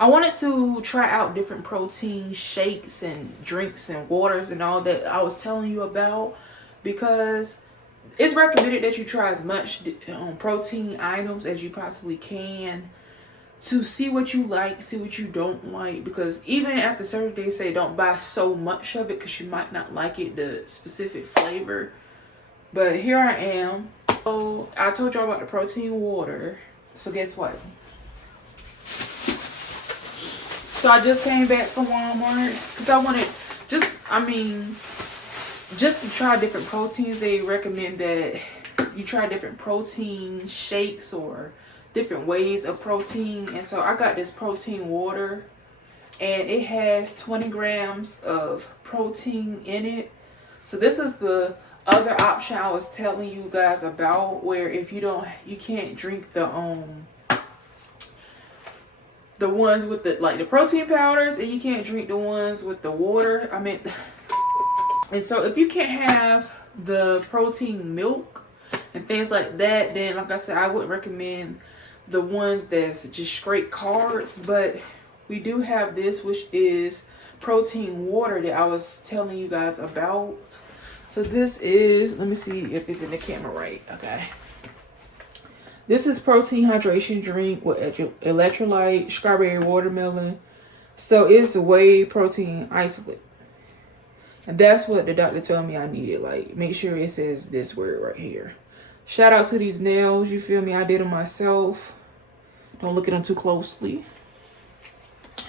I wanted to try out different protein shakes and drinks and waters and all that I was telling you about, because it's recommended that you try as much protein items as you possibly can to see what you like, see what you don't like, because even after surgery they say don't buy so much of it because you might not like it, the specific flavor. But here I am. So I told y'all about the protein water. So guess what? So I just came back from Walmart because I wanted just to try different proteins. They recommend that you try different protein shakes or different ways of protein. And so I got this protein water, and it has 20 grams of protein in it. So this is the other option I was telling you guys about, where if you can't drink the ones with the protein powders, and you can't drink the ones with the water. And so if you can't have the protein milk and things like that, then like I said, I wouldn't recommend the ones that's just straight carbs. But we do have this, which is protein water that I was telling you guys about. So this is, let me see if it's in the camera right. Okay. This is protein hydration drink with electrolyte, strawberry, watermelon. So it's whey protein isolate. And that's what the doctor told me I needed. Like, make sure it says this word right here. Shout out to these nails. You feel me? I did them myself. Don't look at them too closely.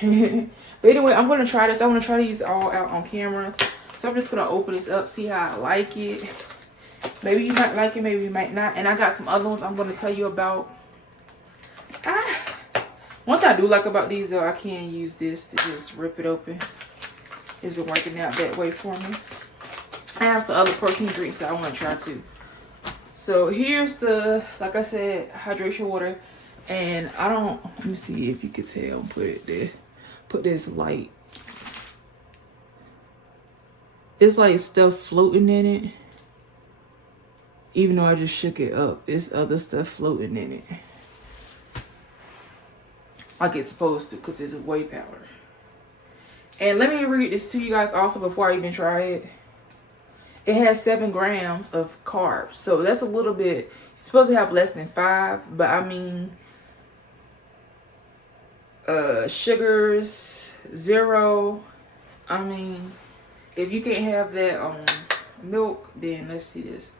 But anyway, I'm going to try this. I want to try these all out on camera. So I'm just going to open this up, see how I like it. Maybe you might like it, maybe you might not. And I got some other ones I'm going to tell you about. One thing I do like about these, though, I can use this to just rip it open. It's been working out that way for me. I have some other protein drinks that I want to try too. So here's the, like I said, hydration water. And let me see if you can tell. Put it there. Put this light. It's like stuff floating in it. Even though I just shook it up, it's other stuff floating in it. Like it's supposed to, because it's whey powder. And let me read this to you guys also before I even try it. It has 7 grams of carbs. So that's a little bit, it's supposed to have less than 5. But I mean, sugars, 0. I mean, if you can't have that milk, then let's see this.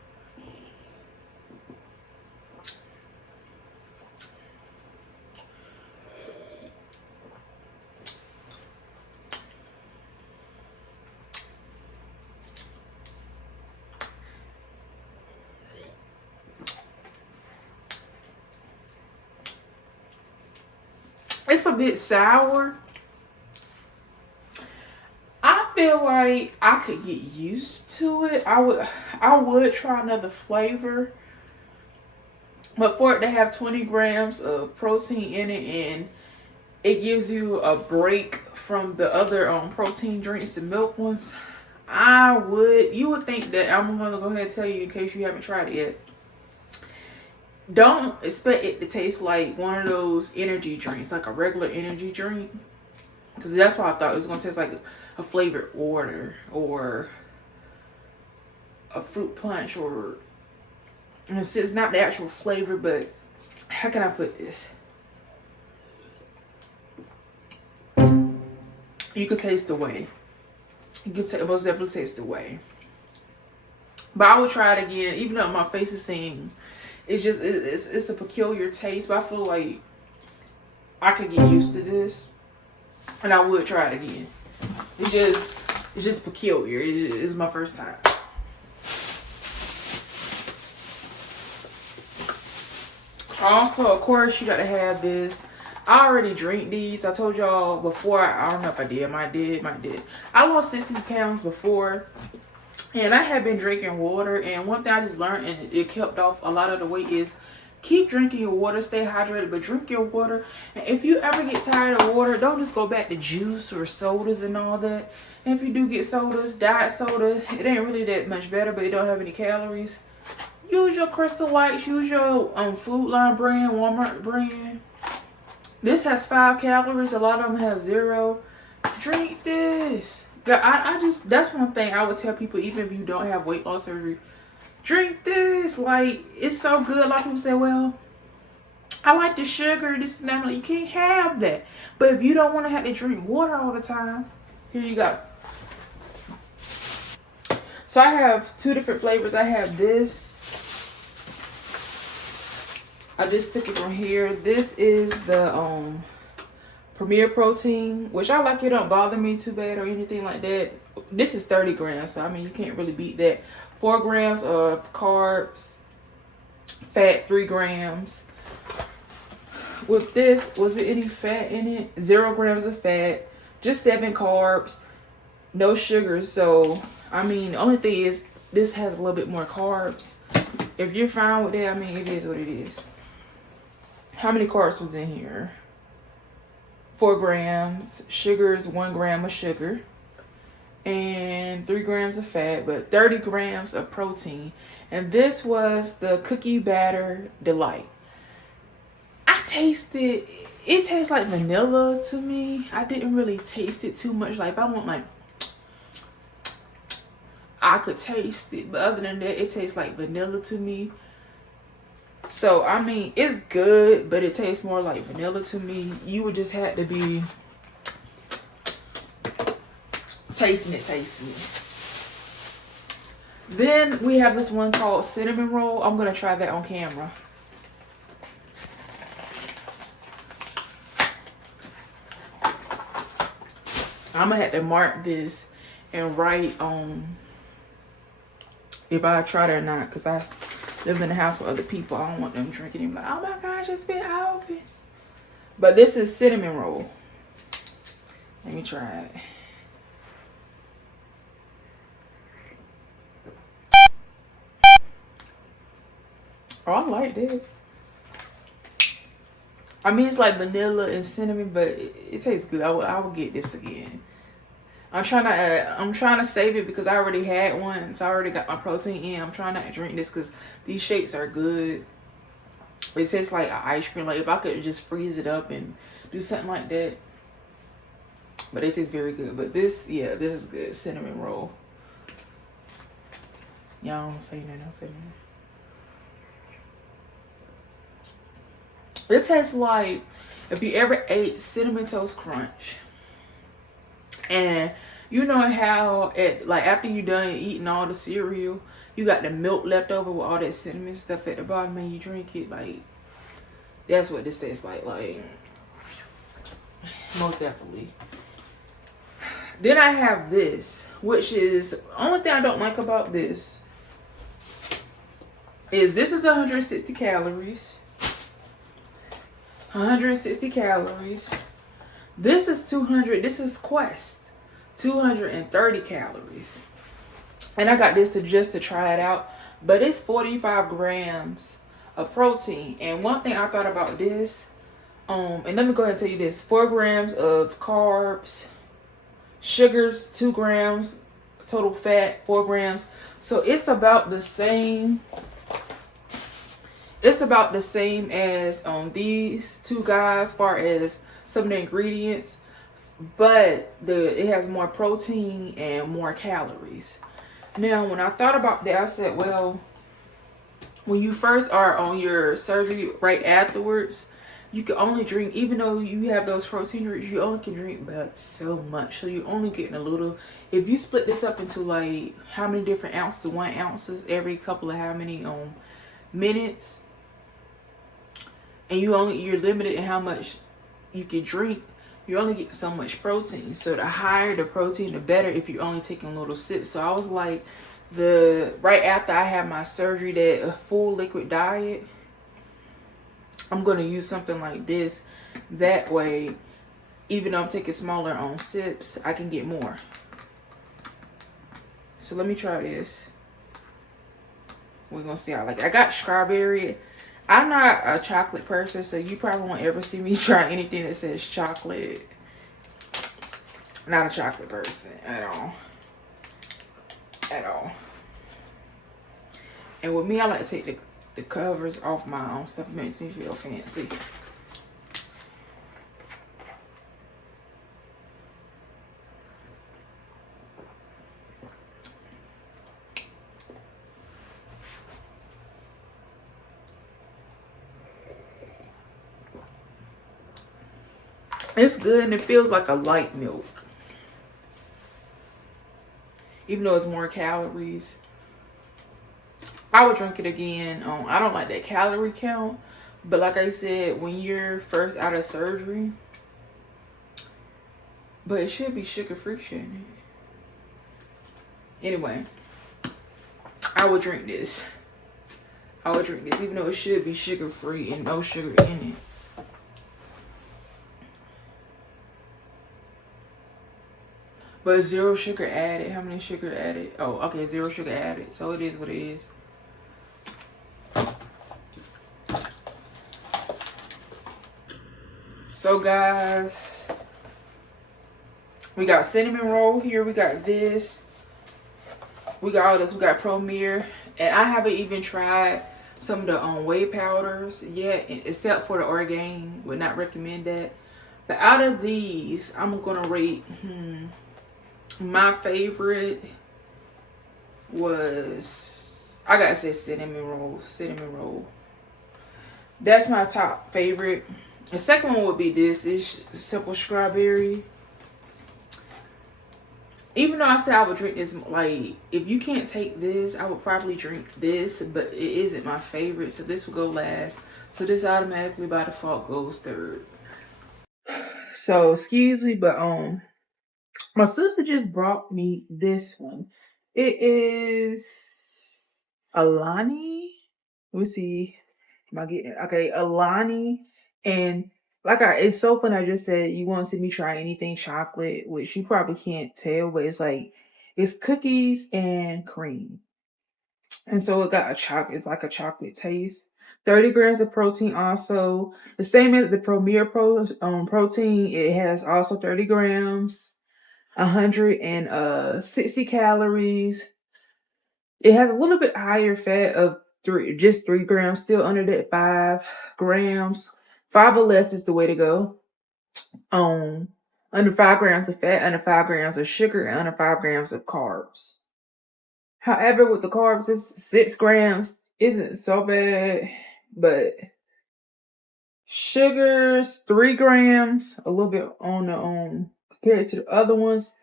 It's a bit sour. I feel like I could get used to it. I would try another flavor. But for it to have 20 grams of protein in it, and it gives you a break from the other protein drinks, the milk ones, you would think that, I'm going to go ahead and tell you in case you haven't tried it yet. Don't expect it to taste like one of those energy drinks, like a regular energy drink. Because that's what I thought. It was going to taste like a flavored water or a fruit punch, or it's not the actual flavor, but how can I put this? You could taste the whey. You could most definitely taste the whey. But I would try it again, even though my face is saying it's a peculiar taste. But I feel like I could get used to this, and I would try it again. It's just peculiar. It's my first time. Also, of course, you gotta have this. I already drink these. I told y'all before. I don't know if I did. Might did. I lost 60 pounds before, and I had been drinking water. And one thing I just learned, and it kept off a lot of the weight, is keep drinking your water. Stay hydrated, but drink your water. And if you ever get tired of water, don't just go back to juice or sodas and all that. And if you do get sodas, diet soda, it ain't really that much better, but it don't have any calories. Use your Crystal Lights. Use your Food Line brand, Walmart brand. This has 5 calories. A lot of them have 0. Drink this. I just, that's one thing I would tell people, even if you don't have weight loss surgery. Drink this. Like, it's so good. A lot of people say, well, I like the sugar. This and that. Like, you can't have that. But if you don't want to have to drink water all the time, here you go. So I have 2 different flavors. I have this. I just took it from here. This is the Premier Protein, which I like. It don't bother me too bad or anything like that. This is 30 grams, so I mean, you can't really beat that. 4 grams of carbs, fat 3 grams. With this, was there any fat in it? 0 grams of fat, just 7 carbs, no sugar. So I mean, the only thing is this has a little bit more carbs. If you're fine with that, I mean, it is what it is. How many carbs was in here? 4 grams. Sugar is 1 gram of sugar. And 3 grams of fat, but 30 grams of protein. And this was the Cookie Batter Delight. I tasted, it tastes like vanilla to me. I didn't really taste it too much. Like, if I want like, I could taste it. But other than that, it tastes like vanilla to me. So, I mean, it's good, but it tastes more like vanilla to me. You would just have to be tasting it. Then we have this one called Cinnamon Roll. I'm going to try that on camera. I'm going to have to mark this and write if I tried it or not, because I live in the house with other people. I don't want them drinking it. Like, oh my gosh, it's been open. But this is cinnamon roll. Let me try it. Oh, I like this. I mean, it's like vanilla and cinnamon, but it tastes good. I will get this again. I'm trying to save it because I already had one, so I already got my protein in. I'm trying not to drink this because these shakes are good. It tastes like an ice cream. Like, if I could just freeze it up and do something like that. But it tastes very good. But this, yeah, this is good. Cinnamon roll. Y'all don't say that. Don't say that. It tastes like if you ever ate Cinnamon Toast Crunch. And you know how after you done eating all the cereal, you got the milk left over with all that cinnamon stuff at the bottom and you drink it. Like, that's what this tastes like. Like, most definitely. Then I have this, which is the only thing I don't like about this is this is 160 calories. 160 calories. This is 200. This is Quest. 230 calories. And I got this just to try it out. But it's 45 grams of protein. And one thing I thought about this, and let me go ahead and tell you this. 4 grams of carbs. Sugars, 2 grams. Total fat, 4 grams. So it's about the same. It's about the same as these two guys as far as some of the ingredients, but it has more protein and more calories. Now, when I thought about that, I said, well, when you first are on your surgery right afterwards, you can only drink, even though you have those protein drinks, you only can drink about so much. So you're only getting a little. If you split this up into like how many different ounces, 1 ounces every couple of how many minutes, and you're limited in how much you can drink, you only get so much protein. So the higher the protein, the better if you're only taking little sips. So I was like, right after I had my surgery, that full liquid diet, I'm going to use something like this. That way, even though I'm taking smaller sips, I can get more. So let me try this. We're going to see how I like it. I got strawberry. I'm not a chocolate person, so you probably won't ever see me try anything that says chocolate. Not a chocolate person at all. At all. And with me, I like to take the covers off my own stuff. It makes me feel fancy. It's good and it feels like a light milk. Even though it's more calories. I would drink it again. I don't like that calorie count. But like I said, when you're first out of surgery, but it should be sugar-free, shouldn't it? Anyway, I would drink this. I would drink this, even though it should be sugar-free and no sugar in it. But 0 sugar added. How many sugar added? Oh, okay, 0 sugar added. So it is what it is. So guys, we got cinnamon roll here. We got this. We got all this. We got Premier. And I haven't even tried some of the whey powders yet, except for the Orgain. Would not recommend that. But out of these, I'm gonna rate my favorite was, I gotta say, cinnamon roll. Cinnamon roll. That's my top favorite. The second one would be this. It's simple strawberry. Even though I said I would drink this, like, if you can't take this, I would probably drink this, but it isn't my favorite, so this will go last. So this automatically by default goes third. So excuse me, but my sister just brought me this one. It is Alani. Let me see. Am I getting it? Okay, Alani. And it's so funny. I just said you want to see me try anything chocolate, which you probably can't tell, but it's cookies and cream. And so it got it's like a chocolate taste. 30 grams of protein also. The same as the Premier protein. It has also 30 grams, 160 calories. It has a little bit higher fat of just 3 grams, still under that 5 grams. 5 or less is the way to go. Under 5 grams of fat, under 5 grams of sugar, and under 5 grams of carbs. However, with the carbs, it's 6 grams isn't so bad, but sugars 3 grams, a little bit on the compared to the other ones,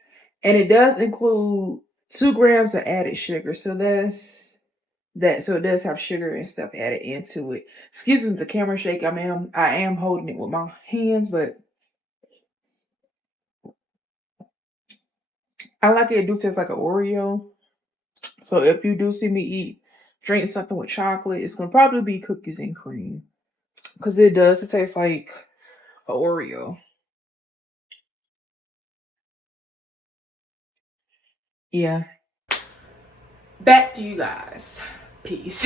and it does include 2 grams of added sugar. So that's that. So it does have sugar and stuff added into it. Excuse me, the camera shake. I am holding it with my hands, but I like it. It do taste like an Oreo. So if you do see me drink something with chocolate, it's gonna probably be cookies and cream, because it does. It tastes like an Oreo. Yeah. Back to you guys. Peace.